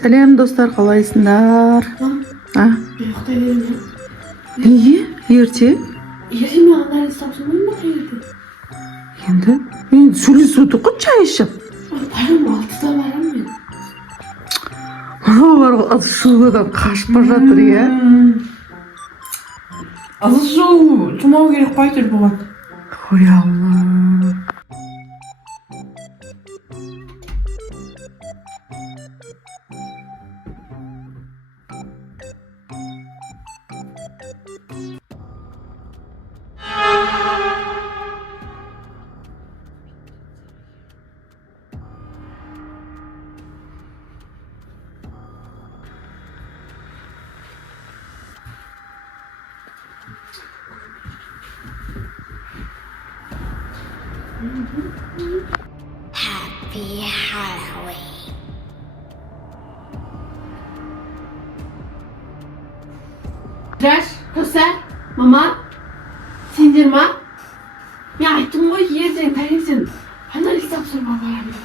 Сәлем достар, қалайсыңдар? Ұйықтай беремін. Неге? Ерте? Ерте мен анализ тапсырмаймын ба таңертең? Енді мен сөйлесуді ғой чай ішіп. Барам 6-да барам мен. Мыналар шудан қашып бара жатыр, иә? Азы жумау керек қой әйтеуір бұған. Ой Алла. Happy Halloween. Жаш, Көсәр, мама, сендер ма? Мен айттым ғой, ертең таңертең анализ тапсыруға барамын.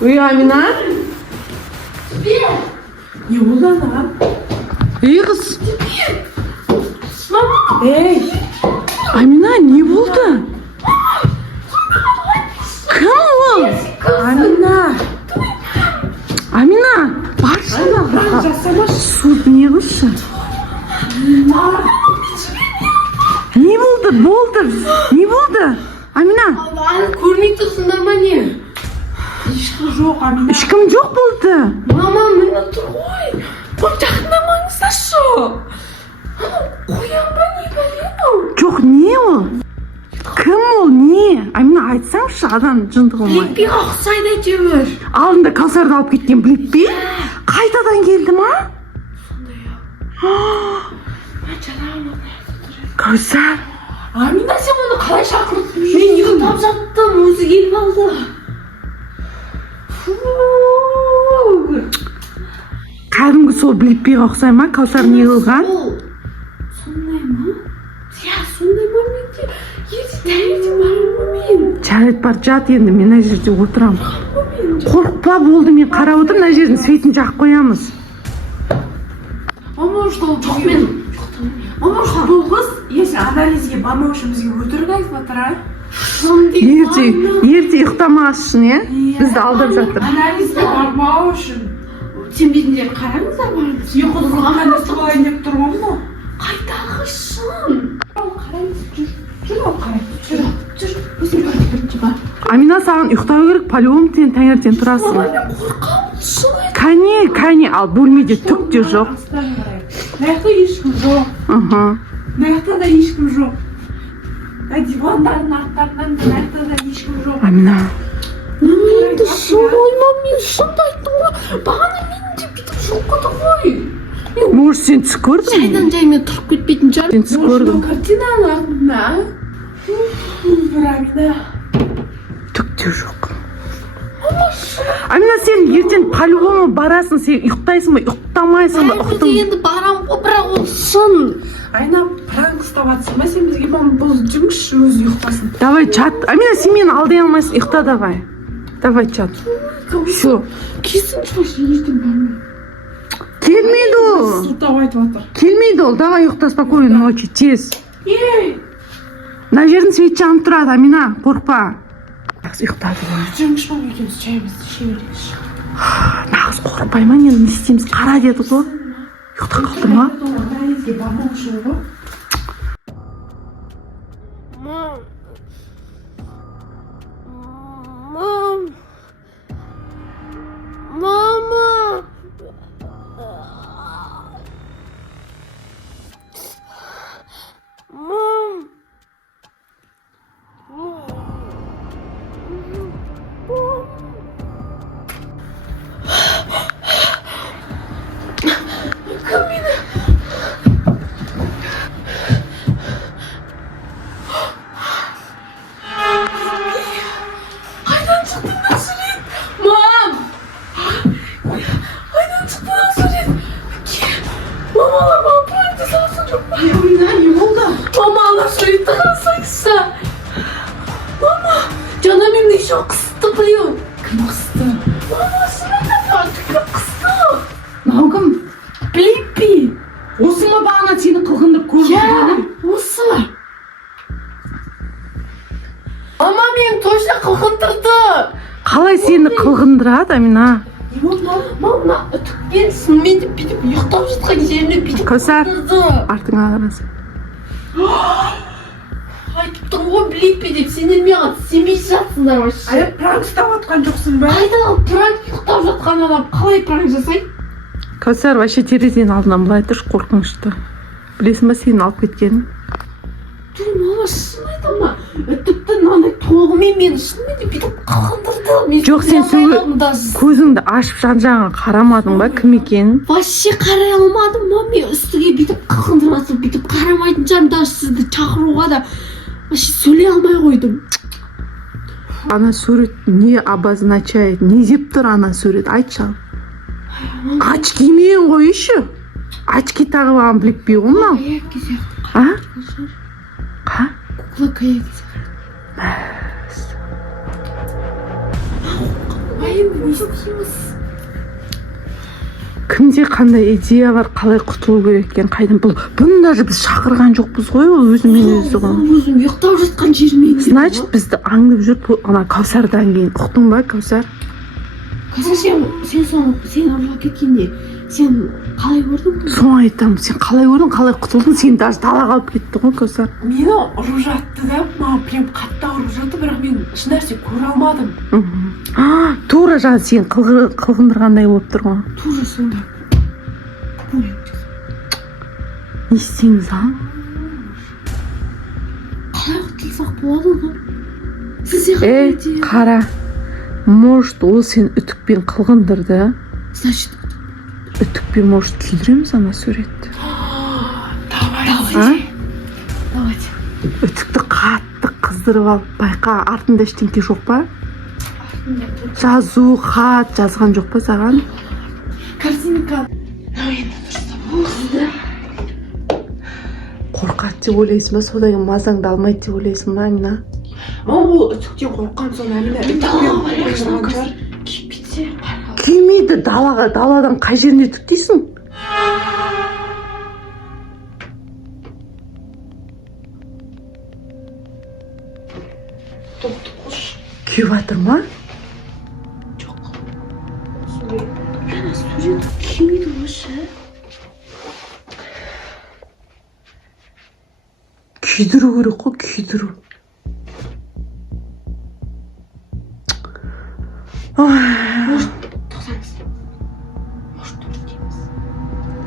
Ой, Амина? Не болды ана? Ей қыз, Ей, Амина, не болды? Кім ол? Амина, Амина, баршына. жасамашы. Суд не қылшы? Не болды? Не болды? Амина, Көрмей тұрсыңдар ма не? Ешкім жоқ, Амина. ешкім жоқ болды. Мама, міне тұр ғой. Бұл жақындамаңыздаршы. Қоян ба не бәлем? Жоқ, не ол? Кім ол, не? Амина, айтсаңшы, адам жынды қылмай. Леппе ұқсайды әйтеуір. Алдында Кәусарды алып кеткен біліп пе? Қайтадан келді ма? Кәусар, Амина, сен оны қалай шақырып жүрсің? Мен ұйықтап жаттым, өзі келіп алды. кәдімгі сол біліппеге ұқсай ма? Кәусар не қылған? Сондай ма? Я, сондай ма менде? Ерте таңертең барамын мен. Жарайды, бар жат енді, мен мына жерде отырамын. Қорықпа, болды, мен қарап отырмын, мына жердің светін жағып қоямыз. Мама что Жоқ мен. Мама что бұл қыз еші анализге бармау үшін бізге өтірік айтып жатыр, а? Ерте ұйықтамас үшін, иә? Бізді алдап жатыр. Анализге бармау үшін. Сен бетіндегі қараңыздар барыңыз. Ұйқыға анализді қалайын деп тұрмын ғой. Қайдағы шын? Қараңыз, жүр ал қарай. Жүр. Өзім көріп бар. Амина, саған ұйықтау керек, по-любому сен таңертең тұрасың. Мен қорқамын шын. Кәне, ал бөлмеде түк те жоқ. Мына ешкім жоқ. Мына да ешкім жоқ. Дивандардың арттарынан да ешкім жоқ. Амина, Менді шын ойма, мен шынды айттым ғой. Бағана мен деп бүйтіп шоқыды ғой. может, сен түс көрдің бе? Жайдан жаймен тұрып кетпейтін шығар. Сен түс көрдің. Картинаның артында. Бір Амина. Түк те жоқ. Амина, сен ертең по-любому барасың, сен ұйықтайсың ба, ұйықтамайсың ба, Бәрі де енді барам ғой, бірақ ол шын. Айна пранк ұстап жатсың ба? Сен бізге мама бұл жұмысшы өзі ұйықтасын. Давай, чат. Амина, сен мені алдай алмайсың, ұйықта давай. Давай, чат. Все. Кесін шашы ертең бармын. Келмейді ол. Сылтау айтып жатыр. Келмейді ол. Давай, ұйықта, спокойной ночи, тез. Ей! Мына жердің свет жанып тұрады, Амина, қорықпа. Нағыз ұйықтады ғой. Жұмыс мам екеуміз шайымызды іше берейікші. Нағыз қорықпай ма, енді не істейміз? Қара деді ғой. Ұйықтап қалды ма? Анализге бармау үшін ғой. Мама. Жоқ қысты блин. Кім қысты? Мама шынында кім қысты? мынау кім? Блиппи. осы ма бағана сені қылғындырып көріп тұрғаным? Осы. Мама мені точно қылғындырды. қалай сені қылғындырады Амина? Мама үтікпен сынмен деп бүйтіп ұйықтап жатқан жеріне бүйтіп Кәусар. қылғындырды. артыңа қарасын. Айтып тұрмын ғой Блиппи деп, сендер маған сенбей жатсыңдар вообще. Ая пранк істеп жатқан жоқсың ба? Қайдан пранк ұйықтап жатқан адам қалай пранк жасайды? Кәусар вообще терезенің алдынан былай тұршы, қорқынышты. білесің ба сені алып кеткенін? Мама шын айтамын ба? Үтікті мынандай тоғымен мені шынымен де бүйтіп қылғындырды. жоқ, сен көзіңді ашып жан-жағыңа қарамадың ба кім екенін? Вообще қарай алмадым, мама мен үстіге бүйтіп қылғындырасың, бүйтіп қарамайтын жаным, даже сізді шақыруға да вообще сөйлей алмай қойдым. ана сурет не обозначает, не деп тұр ана сурет, айтшы. очкимен ғой еще. очки тағып алған Блиппи ғой мынау. Каяки сияқты. А? Кукла каяки сияқты. Не істейміз? кімде қандай идея бар, қалай құтылу керек екен, қайдан бұны даже біз шақырған жоқпыз ғой, ол өзімен өзі ғой. Өзім ұйықтап жатқан жеріме. Значит, бізді аңдып жүріп, ана Кәусардан кейін ұқтың ба, Кәусар? Кәусар, сен соны, сен ұрлап кеткенде, сен қалай көрдің? соны айтамын, сен қалай көрдің, қалай құтылдың, сен даже далаға алып кетті ғой, Кәусар. Мені ұрып жатты да, маған прям қатты ұрып жатты, бірақ мен еш нәрсе көре алмадым. тура жаңа сен қылғындырғандай болып тұр ғой. Тура сонда. не істейміз, а? Қалай құтылсақ болады ғой? Сізде қандай идея? қара, может ол сен үтікпен қылғындырды, Значит, үтікпен может күйдіреміз ана суретті. давайте. үтікті қатты қыздырып алып, байқа, артында ештеңке жоқ па? жазу, хат жазған жоқ па саған? Картинка. қорқады деп ойлайсың ба, содан кейін мазаңды алмайды деп ойлайсың ба, Амина? Ол үтіктен қорыққан соң Әмина үтікпен қорыққан. Кипите. күймейді даладан қай жеріне үтіктейсің? күйіп жатыр ма? Сурет кимейді вообще. күйдіру керек қой, күйдіру.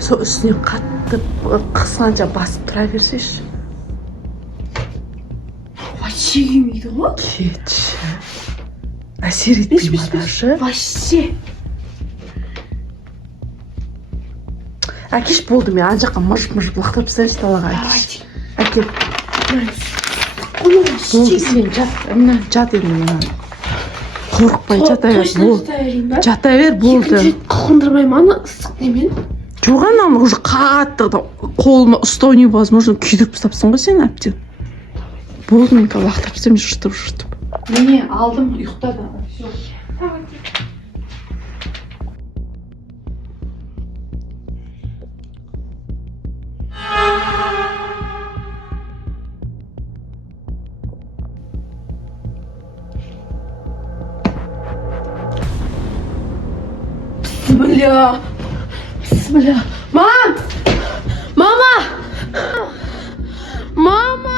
сол үстіне қатты қысқанша басып тұра берсеші. Вообще кимейді ғой. кетші. әсер етпей мадашы. Вообще. әкеш болды, мен ана жаққа мыжып лақтырып тастайыншы далаға. әкел. болды, сен жат, мына жат енді мына. қорықпай жата бер. жата бер, болды. Қылғындырмаймын ана ыстық немен. жоқ, ананы уже қатты қолыма ұстау невозможно, күйдіріп тастапсың ғой сен әбден. болды, мен лақтырып тастаймын, жыртып. Міне алдым, ұйықтады. Бля. Мам! Мама! Мама!